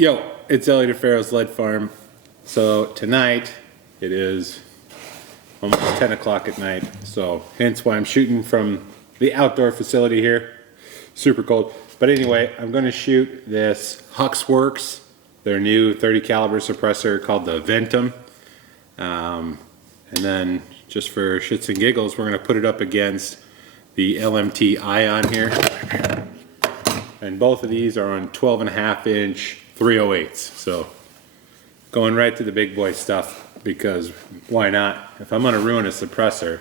Yo, it's Elliot at Farro's Lead Farm. So tonight it is almost 10 o'clock at night, so hence why I'm shooting from the outdoor facility here. Super cold. But anyway, I'm going to shoot this Huxwrx, their new 30 caliber suppressor called the Ventum. And then just for shits and giggles, we're going to put it up against the LMT ION here. And both of these are on 12.5 inch 308s. So going right to the big boy stuff, because why not? If I'm going to ruin a suppressor,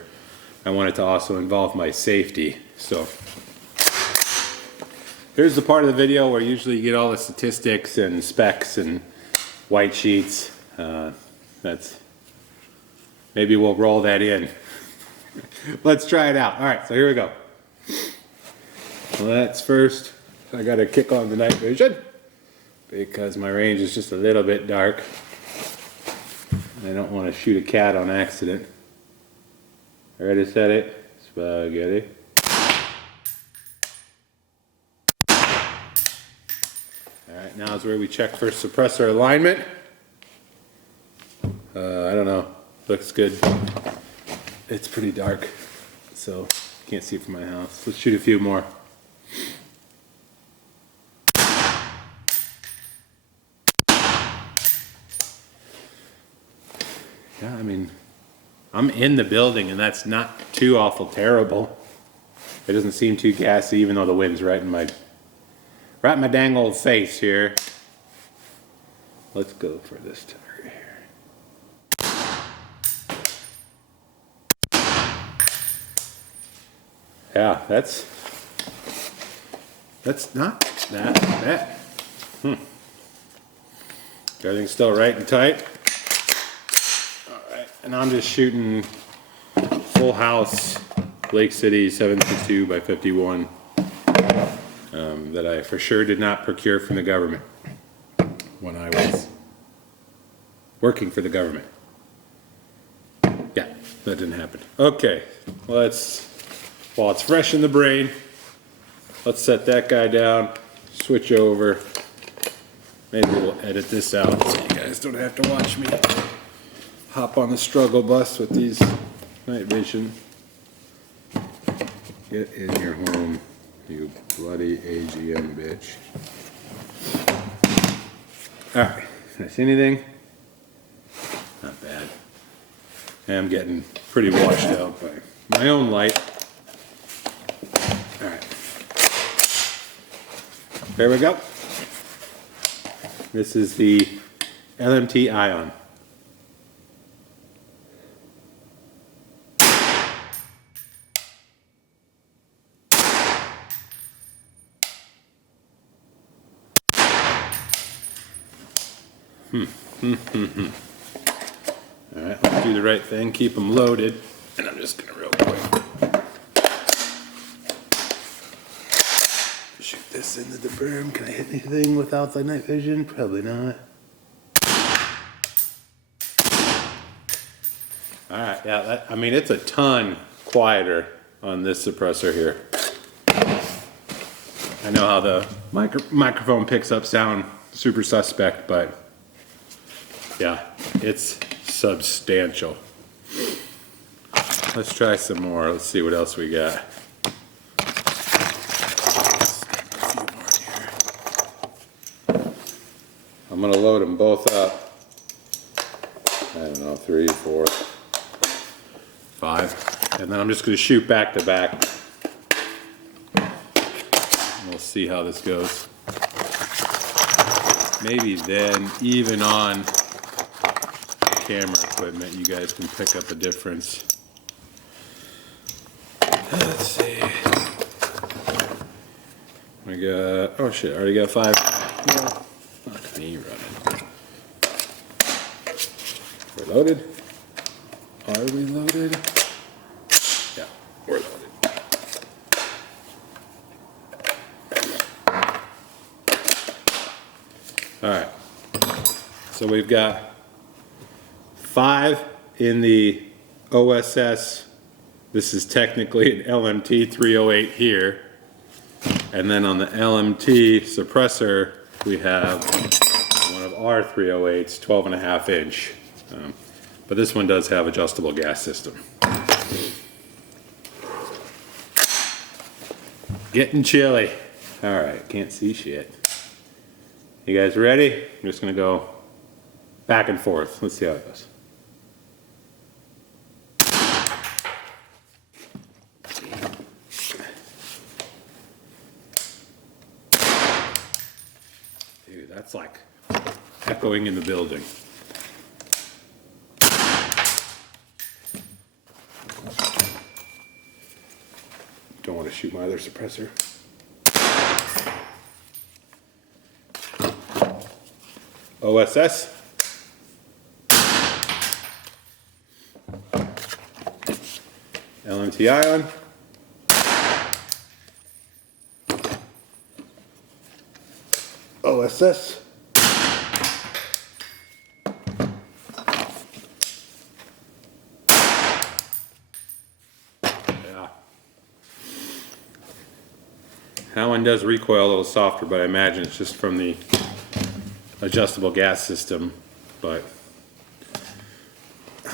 I want it to also involve my safety. So here's the part of the video where usually you get all the statistics and specs and white sheets. Maybe we'll roll that in. Let's try it out. All right, so here we go. Let's first, I got to kick on the night vision because my range is just a little bit dark. I don't want to shoot a cat on accident. Ready, set it, spaghetti. Alright, now is where we check for suppressor alignment. I don't know, looks good. It's pretty dark, so can't see from my house. Let's shoot a few more. Yeah, I mean, I'm in the building and that's not too awful terrible. It doesn't seem too gassy even though the wind's right in my dang old face here. Let's go for this target here. Yeah, that's not that bad. Everything's still right and tight. And I'm just shooting full house Lake City 762 by 51 that I for sure did not procure from the government when I was working for the government. Yeah, that didn't happen. Okay, while it's fresh in the brain, let's set that guy down, switch over. Maybe we'll edit this out so you guys don't have to watch me hop on the struggle bus with these night vision. Get in your home, you bloody AGM bitch. Alright, can I see anything? Not bad. I'm getting pretty washed out by my own light. Alright. There we go. This is the LMT ION. Alright, let's do the right thing, keep them loaded, and I'm just gonna real quick shoot this into the berm. Can I hit anything without the night vision? Probably not. Alright, yeah, I mean it's a ton quieter on this suppressor here. I know how the microphone picks up sound, super suspect, but yeah, it's substantial. Let's try some more. Let's see what else we got. I'm gonna load them both up. I don't know, 3, 4, 5. And then I'm just gonna shoot back to back. We'll see how this goes. Maybe then, even on camera equipment, you guys can pick up a difference. Let's see. I got, oh shit, I already got 5. No, fuck me running. We're loaded. Are we loaded? Yeah, we're loaded. Alright, so we've got 5 in the OSS. This is technically an LMT 308 here. And then on the LMT suppressor, we have one of our 308s, 12.5 inch. But this one does have adjustable gas system. Getting chilly. All right, can't see shit. You guys ready? I'm just gonna go back and forth. Let's see how it goes. Dude, that's like echoing in the building. Don't want to shoot my other suppressor. OSS. LMT ION. OSS. Yeah. That one does recoil a little softer, but I imagine it's just from the adjustable gas system. But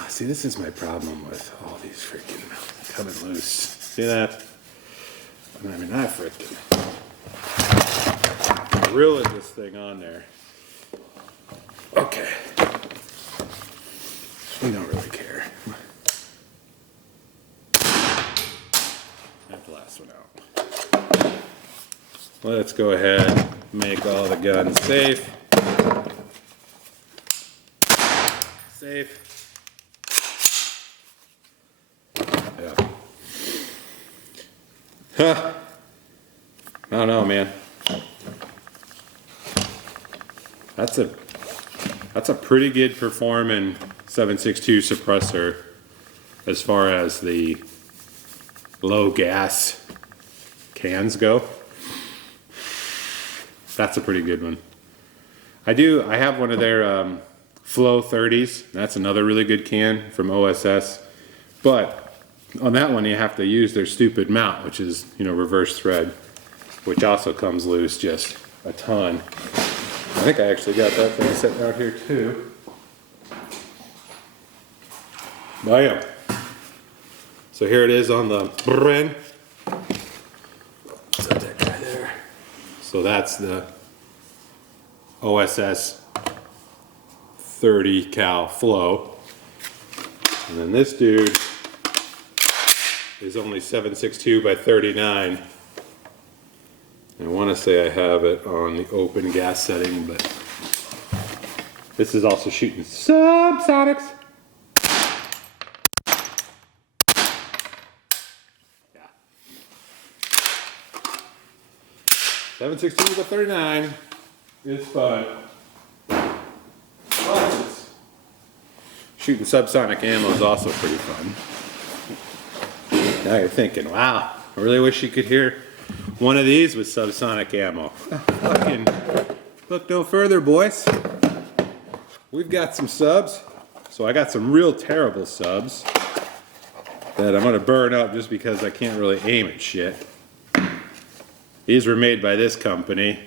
see, this is my problem with all these freaking coming loose. See that? I mean, not freaking drilling this thing on there. Okay. We don't really care. That last one out. Let's go ahead and make all the guns safe. Safe. Yeah. Huh. I don't know, man. That's a pretty good performing 7.62 suppressor as far as the low gas cans go. That's a pretty good one. I have one of their Flow 30s. That's another really good can from OSS. But on that one you have to use their stupid mount, which is, reverse thread, which also comes loose just a ton. I think I actually got that thing sitting out here too. Oh yeah. So here it is on the Bren. Set that guy there. So that's the OSS 30 cal flow. And then this dude is only 7.62 by 39. I want to say I have it on the open gas setting, but this is also shooting subsonics. Yeah. 7.62 by 39 is fun. Shooting subsonic ammo is also pretty fun. Now you're thinking, wow, I really wish you could hear one of these with subsonic ammo. Fucking look no further, boys. We've got some subs. So I got some real terrible subs that I'm gonna burn up just because I can't really aim at shit. These were made by this company.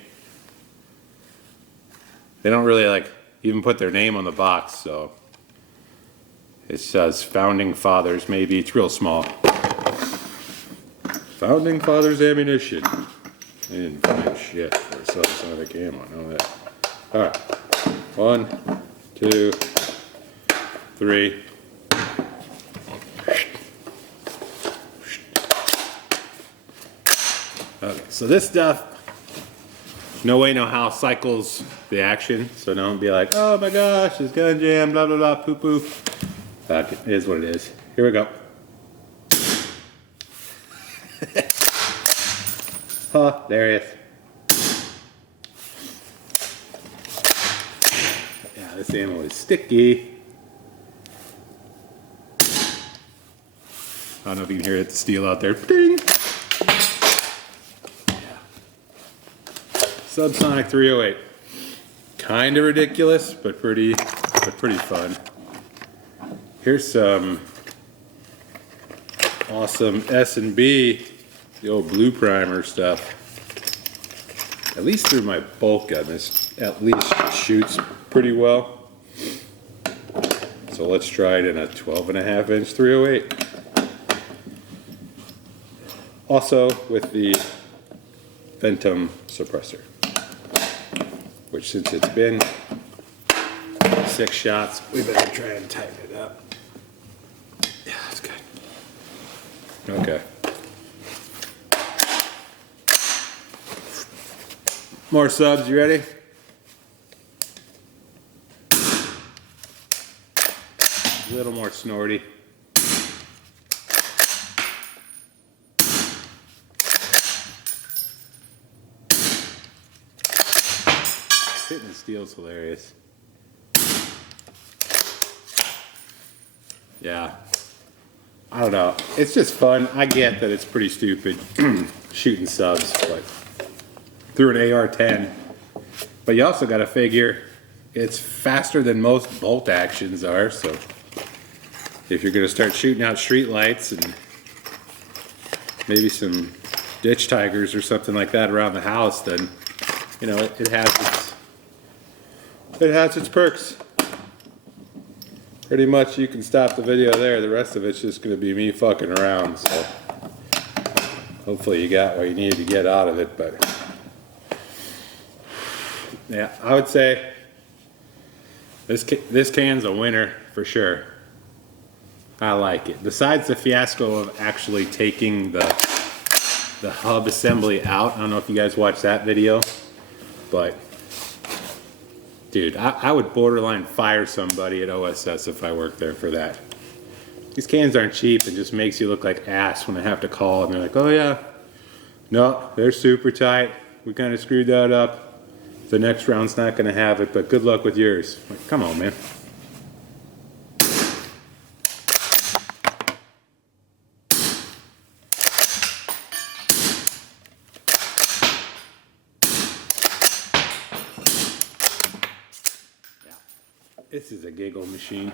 They don't really even put their name on the box, so it says Founding Fathers, maybe. It's real small. Founding Fathers ammunition. They didn't find shit for subsonic ammo, I know that. Alright. 1, 2, 3. Okay, so this stuff, no way, no how cycles the action. So don't be like, oh my gosh, this gun jam, blah, blah, blah, poo poo. It is what it is. Here we go. Huh, there it is. Yeah, this ammo is sticky. I don't know if you can hear it, the steel out there. Ding! Yeah. Subsonic 308. Kind of ridiculous, but pretty fun. Here's some awesome S&B, the old blue primer stuff. at least through my bolt gun, this at least shoots pretty well. So let's try it in a 12.5 inch 308. Also with the Ventum suppressor, which since it's been 6 shots, we better try and tighten it up. Yeah, that's good. Okay. More subs, you ready? A little more snorty. Hitting the steel's hilarious. Yeah. I don't know. It's just fun. I get that it's pretty stupid shooting subs, but through an AR-10. But you also got to figure it's faster than most bolt actions are, so if you're going to start shooting out street lights and maybe some ditch tigers or something like that around the house, then you know it has its perks. Pretty much you can stop the video there. The rest of it's just going to be me fucking around, so hopefully you got what you needed to get out of it. But yeah, I would say this can's a winner for sure. I like it. Besides the fiasco of actually taking the hub assembly out, I don't know if you guys watched that video, but dude, I would borderline fire somebody at OSS if I worked there for that. These cans aren't cheap. It just makes you look like ass when I have to call and they're like, oh yeah, no, they're super tight. We kind of screwed that up. The next round's not going to have it, but good luck with yours. Like, come on, man. This is a giggle machine.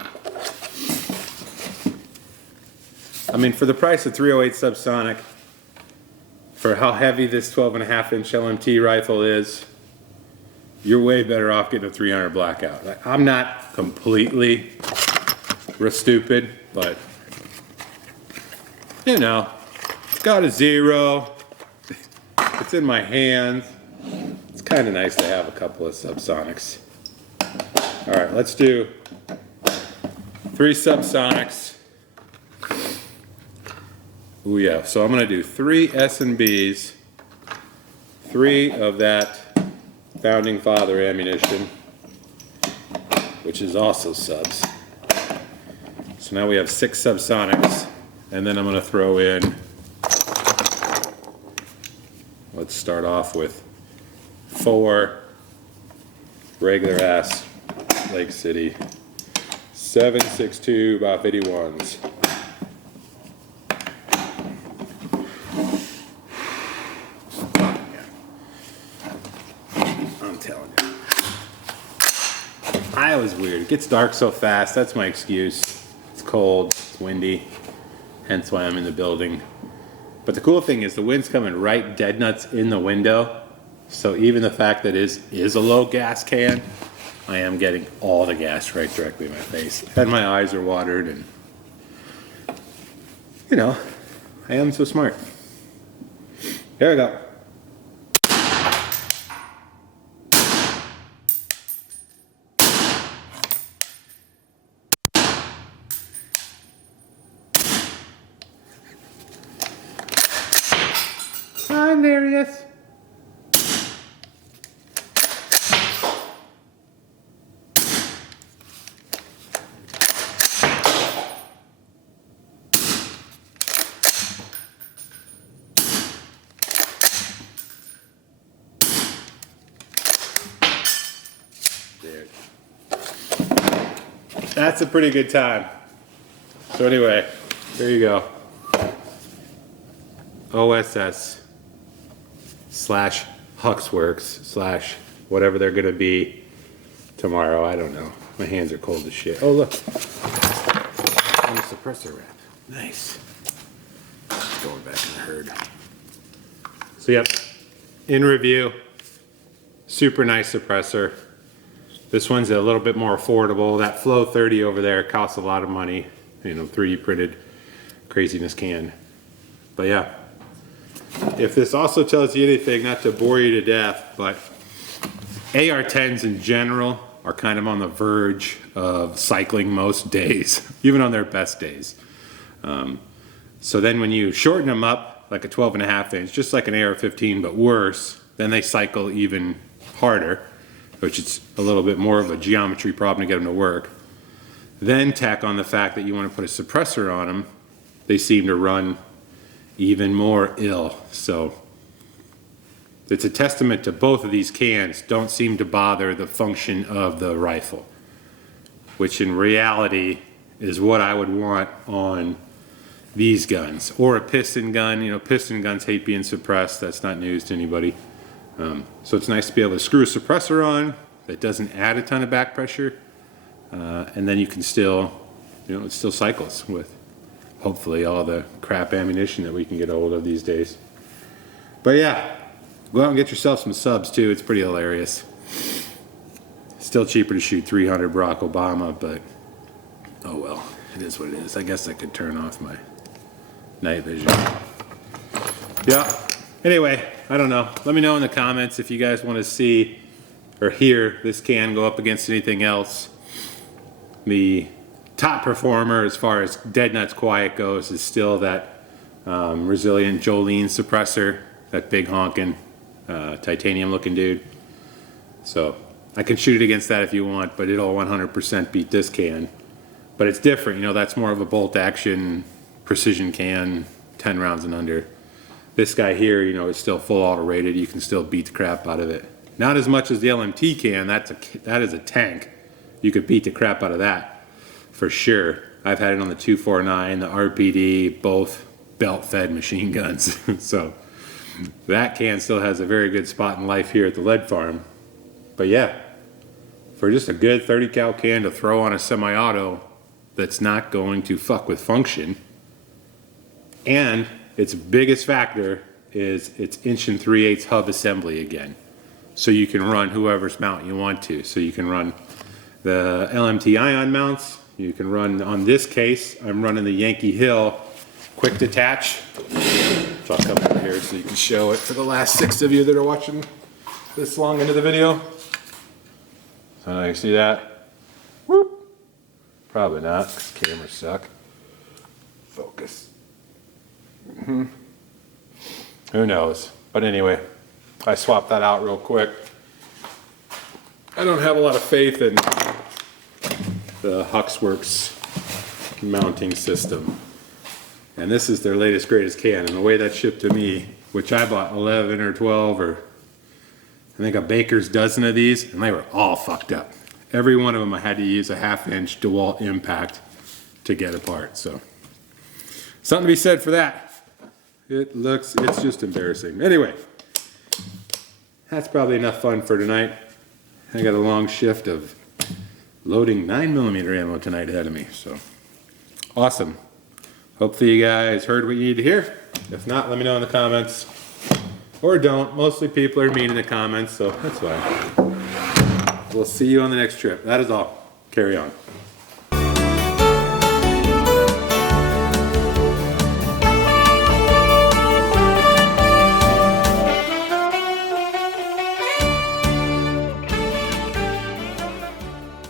I mean, for the price of 308 subsonic, for how heavy this 12.5 inch LMT rifle is, you're way better off getting a 300 blackout. Like, I'm not completely stupid, but you know, it's got a 0. It's in my hands. It's kind of nice to have a couple of subsonics. All right, let's do 3 subsonics. Ooh yeah, so I'm gonna do 3 S&Bs, 3 of that Founding Father ammunition, which is also subs. So now we have 6 subsonics, and then I'm gonna throw in, let's start off with 4 regular ass Lake City 7.62 by 51s. I'm telling you, Iowa's weird. It gets dark so fast. That's my excuse. It's cold, it's windy, hence why I'm in the building. But the cool thing is the wind's coming right dead nuts in the window. So even the fact that it is a low gas can, I am getting all the gas right directly in my face. And my eyes are watered, and you know, I am so smart. Here we go. Hilarious. Dude. That's a pretty good time. So anyway, there you go. OSS / Huxwrx / whatever they're gonna be tomorrow. I don't know. My hands are cold as shit. Oh look, on the suppressor wrap. Nice. Going back in the herd. So yep, in review, Super nice suppressor. This one's a little bit more affordable. That Flow 30 over there costs a lot of money. You know, 3D printed craziness can. But yeah, if this also tells you anything, not to bore you to death, but AR-10s in general are kind of on the verge of cycling most days, even on their best days. So then when you shorten them up, like a 12.5 inch, just like an AR-15, but worse, then they cycle even harder, which is a little bit more of a geometry problem to get them to work. Then tack on the fact that you want to put a suppressor on them, they seem to run even more ill. So it's a testament to both of these cans don't seem to bother the function of the rifle, which in reality is what I would want on these guns, or a piston gun. You know, piston guns hate being suppressed. That's not news to anybody. So it's nice to be able to screw a suppressor on that doesn't add a ton of back pressure, and then you can still, you know, it still cycles with hopefully all the crap ammunition that we can get a hold of these days. But yeah, go out and get yourself some subs too. It's pretty hilarious. Still cheaper to shoot 300 Barack Obama, but oh well, it is what it is. I guess I could turn off my night vision. Yeah. Anyway, I don't know. Let me know in the comments if you guys want to see or hear this can go up against anything else. The top performer as far as dead nuts quiet goes is still that Resilient Jolene suppressor, that big honking titanium looking dude. So I can shoot it against that if you want, but it'll 100% beat this can. But it's different, you know, that's more of a bolt action precision can, 10 rounds and under. This guy here, you know, is still full auto rated. You can still beat the crap out of it. Not as much as the LMT can. That is a tank. You could beat the crap out of that for sure. I've had it on the 249, the RPD, both belt-fed machine guns. So that can still has a very good spot in life here at the lead farm. But yeah, for just a good 30 cal can to throw on a semi-auto that's not going to fuck with function, and its biggest factor is its 1 3/8 hub assembly again. So you can run whoever's mount you want to. So you can run the LMT ION mounts. You can run, on this case, I'm running the Yankee Hill quick detach. So I'll come over here so you can show it for the last 6 of you that are watching this long into the video. So now you see that? Whoop. Probably not, because cameras suck. Focus. Who knows? But anyway, I swapped that out real quick. I don't have a lot of faith in the Huxwrx mounting system. And this is their latest greatest can. And the way that shipped to me, which I bought 11 or 12 or I think a baker's dozen of these, and they were all fucked up. Every one of them I had to use a 1/2 inch DeWalt impact to get apart. So something to be said for that. It's just embarrassing. Anyway, that's probably enough fun for tonight. I got a long shift of loading 9mm ammo tonight ahead of me, so awesome. Hopefully you guys heard what you need to hear. If not, let me know in the comments. Or don't. Mostly people are mean in the comments, so that's fine. We'll see you on the next trip. That is all. Carry on.